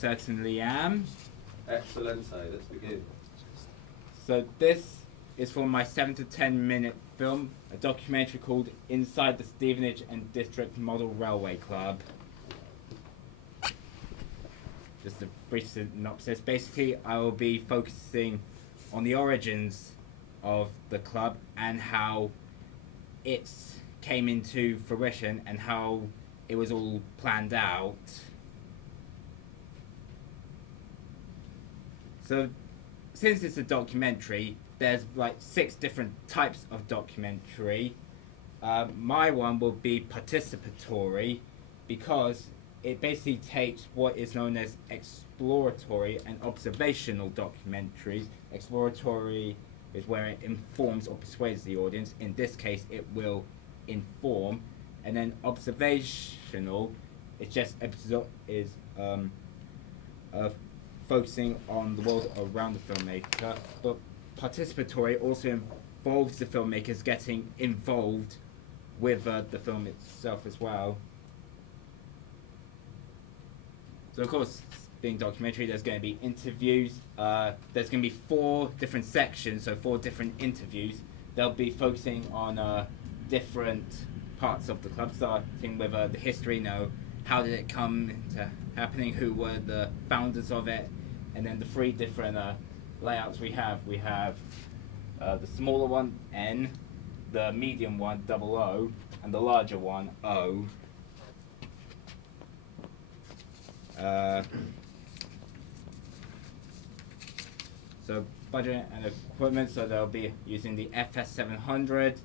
certainly am. Excellent, let's begin. So this is for my 7 to 10 minute film, a documentary called Inside the Stevenage and District Model Railway Club. Just a brief synopsis. Basically, I will be focusing on the origins of the club and how it came into fruition and how it was all planned out. So, since it's a documentary, there's like 6 different types of documentary. My one will be participatory because it basically takes what is known as exploratory and observational documentaries. Exploratory is where it informs or persuades the audience. In this case, it will inform. And then observational is just focusing on the world around the filmmaker. But participatory also involves the filmmakers getting involved with the film itself as well. So of course, being documentary, there's going to be interviews. There's going to be 4 different sections, so 4 different interviews. They'll be focusing on different parts of the club, starting with the history, how did it come into happening, who were the founders of it, and then the 3 different layouts we have. We have the smaller one, N, the medium one, double O, and the larger one, O. So budget and equipment, so they'll be using the FS700,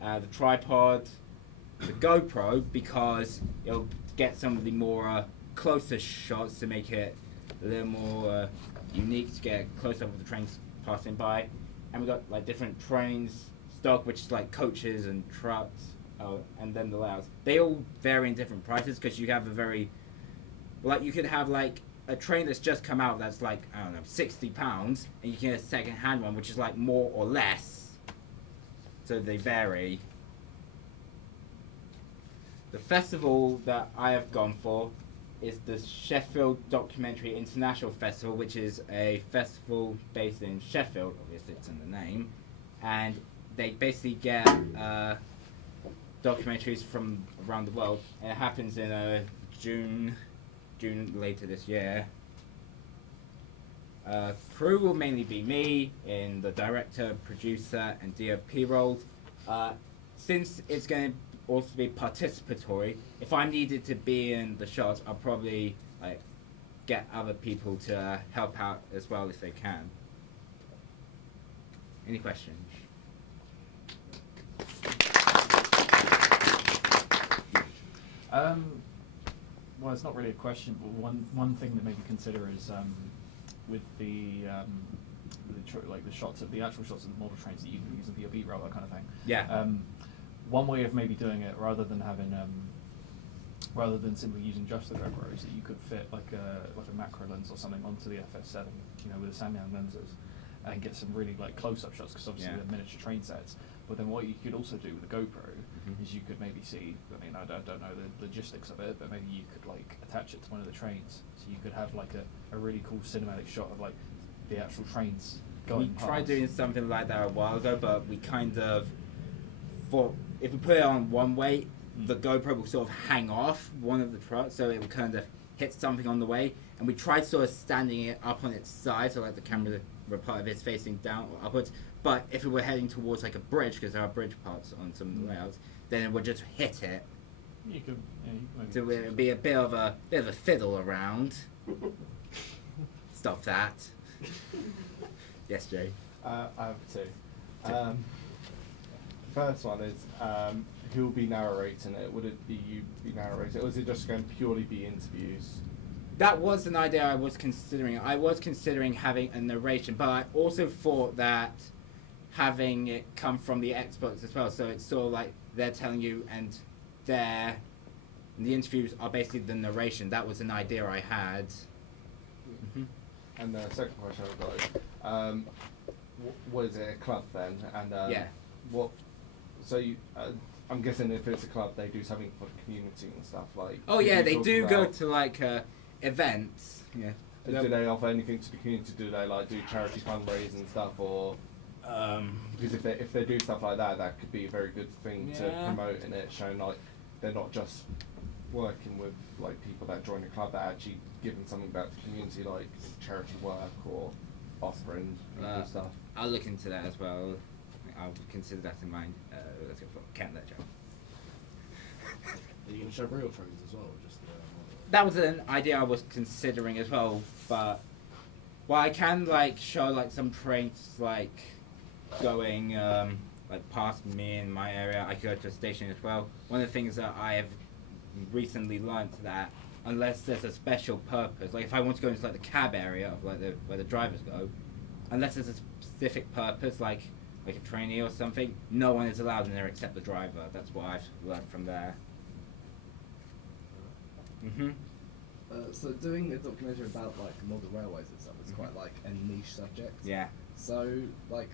the tripod, the GoPro, because it'll get some of the more closer shots to make it a little more unique, to get a close-up of the trains passing by. And we've got like different trains stock, which is like coaches and trucks, and then the layouts. They all vary in different prices because you have a very, like you could have like a train that's just come out that's like, I don't know, £60, and you can get a second-hand one which is like more or less. So they vary. The festival that I have gone for is the Sheffield Documentary International Festival, which is a festival based in Sheffield, obviously it's in the name, and they basically get documentaries from around the world, and it happens in June later this year. Crew will mainly be me in the director, producer, and DOP roles. Since it's going to also be participatory, if I'm needed to be in the shots, I'll probably like get other people to help out as well if they can. Any questions? Well, it's not really a question, but one thing to maybe consider is with the shots of the actual shots of the model trains that you can use in VOB route, that kind of thing. Yeah. One way of maybe doing it, rather than simply using just the GoPro, is that you could fit like a macro lens or something onto the FS7, with the Samyang lenses, and get some really like close-up shots, because obviously they're miniature train sets. But then what you could also do with the GoPro is you could maybe see, I mean, I don't know the logistics of it, but maybe you could like attach it to one of the trains, so you could have like a really cool cinematic shot of like the actual trains going past. We tried doing something like that a while ago, but we kind of thought if we put it on one way, the GoPro will sort of hang off one of the trucks, so it will kind of hit something on the way. And we tried sort of standing it up on its side, so like the camera part of it's facing down or upwards. But if we were heading towards like a bridge, because there are bridge parts on some of the layouts, then it would just hit it. You could, so it would be a bit of a fiddle around. Stop that. Yes, Jay. I have 2. First one is who will be narrating it? Would it be you be narrating, or is it just going to purely be interviews? That was an idea I was considering. I was considering having a narration, but I also thought that having it come from the experts as well, so it's sort of like they're telling you, and the interviews are basically the narration. That was an idea I had. Mm-hmm. And the second question I've got is, what is it, a club then? And yeah. What? So you, I'm guessing if it's a club, they do something for the community and stuff like. Oh yeah, they do go to like events. Yeah. Do they offer anything to the community? Do they like do charity fundraising stuff, or because if they do stuff like that, that could be a very good thing to Yeah. promote in it, showing like they're not just working with like people that join the club, that actually giving something back to the community, like charity work or offering and stuff. I'll look into that as well. I'll consider that in mind. Let's go for Kent Ledger. Are you going to show real trains as well, or just That was an idea I was considering as well, but I can like show like some trains like going like past me in my area. I could go to a station as well. One of the things that I have recently learned that unless there's a special purpose, like if I want to go into like the cab area of like where the drivers go, unless there's a specific purpose, like a trainee or something, no one is allowed in there except the driver. That's what I've learned from there. So doing a documentary about like model railways and stuff is quite like a niche subject. Yeah. So like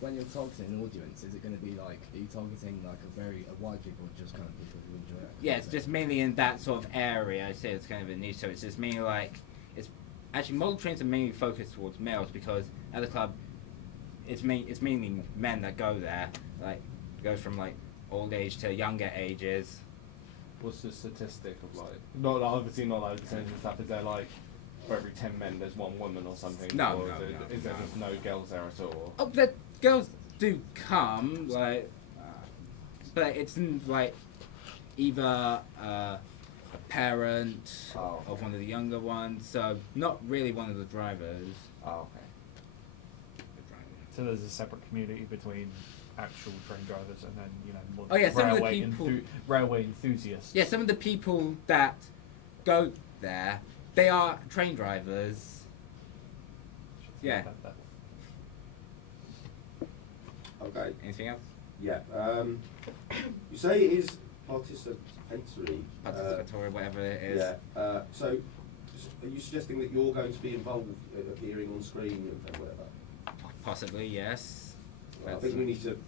when you're targeting an audience, is it going to be like, are you targeting like a wide people, or just kind of people who enjoy it? Yeah, it's just mainly in that sort of area. I say it's kind of a niche, so it's just mainly like it's actually model trains are mainly focused towards males because at the club, it's mainly men that go there. Like it goes from like old age to younger ages. What's the statistic of like? Not obviously not like percentage and stuff. Is there like for every 10 men there's 1 woman or something? No, or no, is there just no girls there at all? Oh, the girls do come, like, but it's like either a parent Oh, of one of the younger ones, so not really one of the drivers. Oh, okay. So there's a separate community between actual train drivers and then, you know, more Oh, yeah, some of the railway, people- railway enthusiasts. Yeah, some of the people that go there, they are train drivers. Yeah. Okay. Anything else? Yeah. You say it is participatory. Participatory, whatever it is. Yeah. So, are you suggesting that you're going to be involved appearing on screen and whatever? Possibly, yes. I think we need to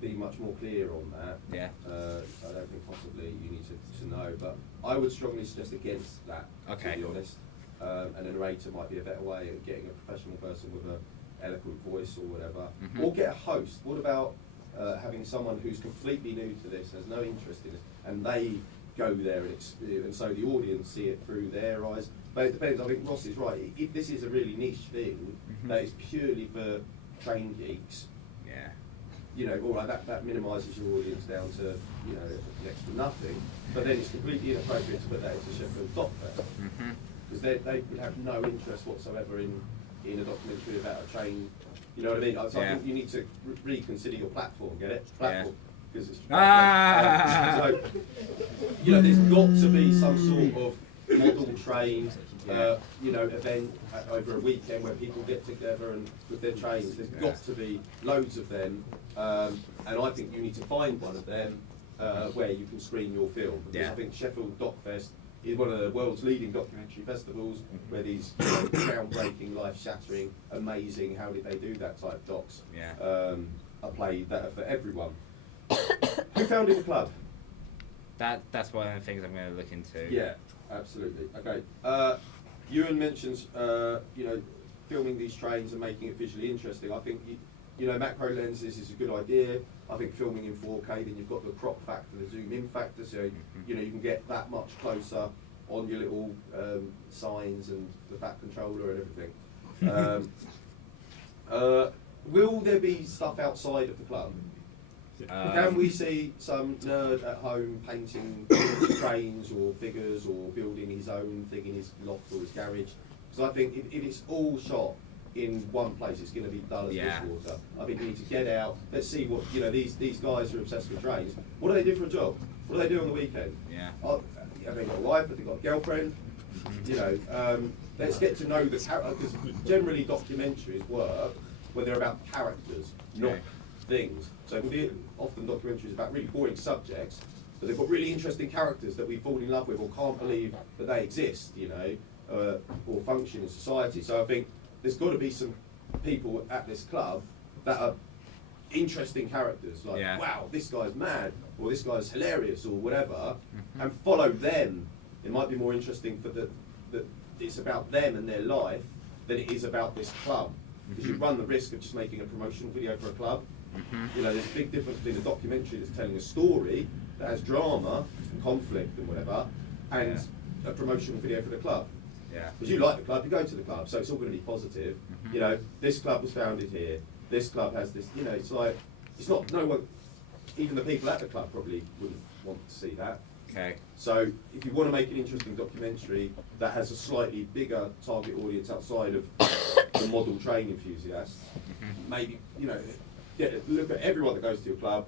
be much more clear on that. Yeah. I don't think possibly you need to know, but I would strongly suggest against that, Okay. to be honest. And a narrator might be a better way of getting a professional person with an eloquent voice or whatever. Mhm. Or get a host. What about having someone who's completely new to this, has no interest in it, and they go there and so the audience see it through their eyes. But it depends. I think Ross is right. If this is a really niche thing that is purely for train geeks, Yeah. you know, all right, that minimises your audience down to, you know, next to nothing. But then it's completely inappropriate to put that into Sheffield Dock Fair, because they would have no interest whatsoever in a documentary about a train. You know what I mean? So I think you need to reconsider your platform. Get it? Platform. Because it's so, you know, there's got to be some sort of model train, you know, event over a weekend where people get together and with their trains. There's got to be loads of them, and I think you need to find one of them where you can screen your film. Because I think Sheffield Dock Fest is one of the world's leading documentary festivals where these groundbreaking, life-shattering, amazing, how did they do that type docs are played that are for everyone. Who founded the club? That's one of the things I'm going to look into. Yeah, absolutely. Okay. Ewan mentions, you know, filming these trains and making it visually interesting. I think, you know, macro lenses is a good idea. I think filming in 4K, then you've got the crop factor, the zoom in factor, so you know you can get that much closer on your little signs and the back controller and everything. Will there be stuff outside of the club? Can we see some nerd at home painting trains or figures or building his own thing in his loft or his garage? Because I think if it's all shot in one place, it's going to be dull as dishwater. I think we need to get out. Let's see what, you know, these guys are obsessed with trains. What do they do for a job? What do they do on the weekend? Yeah. Have they got a wife? Have they got a girlfriend? You know, let's get to know the character, because generally documentaries work when they're about characters, not things. So it can be often documentaries about really boring subjects, but they've got really interesting characters that we fall in love with or can't believe that they exist, you know, or function in society. So I think there's got to be some people at this club that are interesting characters, like, wow, this guy's mad, or this guy's hilarious, or whatever, and follow them. It might be more interesting for the it's about them and their life than it is about this club. Because you run the risk of just making a promotional video for a club. You know, there's a big difference between a documentary that's telling a story that has drama and conflict and whatever, and a promotional video for the club. Yeah. Because you like the club, you go to the club, so it's all going to be positive. You know, this club was founded here, this club has this, you know, it's like, it's not, no one, even the people at the club probably wouldn't want to see that. Okay. So if you want to make an interesting documentary that has a slightly bigger target audience outside of the model train enthusiasts, maybe, you know, look at everyone that goes to your club,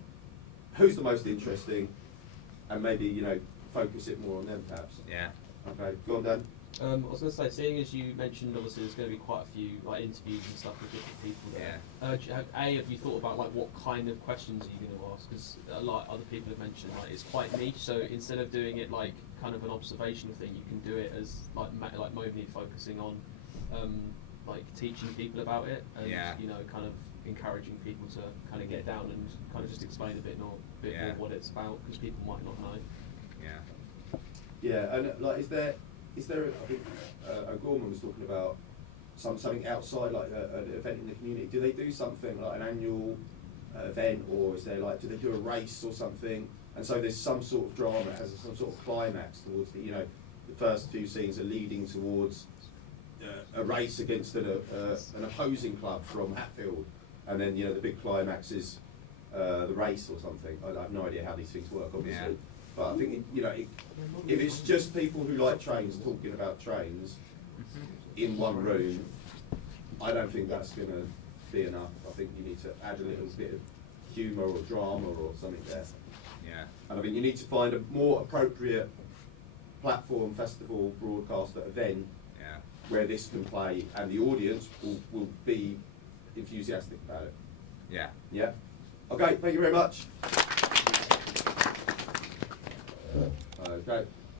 who's the most interesting, and maybe, you know, focus it more on them perhaps. Yeah. Okay, go on Dan. I was going to say, seeing as you mentioned, obviously there's going to be quite a few like interviews and stuff with different people there. Have you thought about like what kind of questions are you going to ask? Because like other people have mentioned, like it's quite niche. So instead of doing it like kind of an observational thing, you can do it as like Movney focusing on like teaching people about it and you know kind of encouraging people to kind of get down and kind of just explain a bit more what it's about because people might not know. Yeah. Yeah, and like, is there? I think O'Gorman was talking about something outside, like an event in the community. Do they do something like an annual event, or is there like, do they do a race or something? And so there's some sort of drama, it has some sort of climax towards the, you know, the first few scenes are leading towards a race against an opposing club from Hatfield, and then, you know, the big climax is the race or something. I have no idea how these things work, obviously. Yeah. But I think, you know, if it's just people who like trains talking about trains in one room, I don't think that's going to be enough. I think you need to add a little bit of humour or drama or something there. Yeah. And I mean, you need to find a more appropriate platform, festival, broadcaster event where this can play, and the audience will be enthusiastic about it. Yeah. Yeah? Okay, thank you very much. Okay.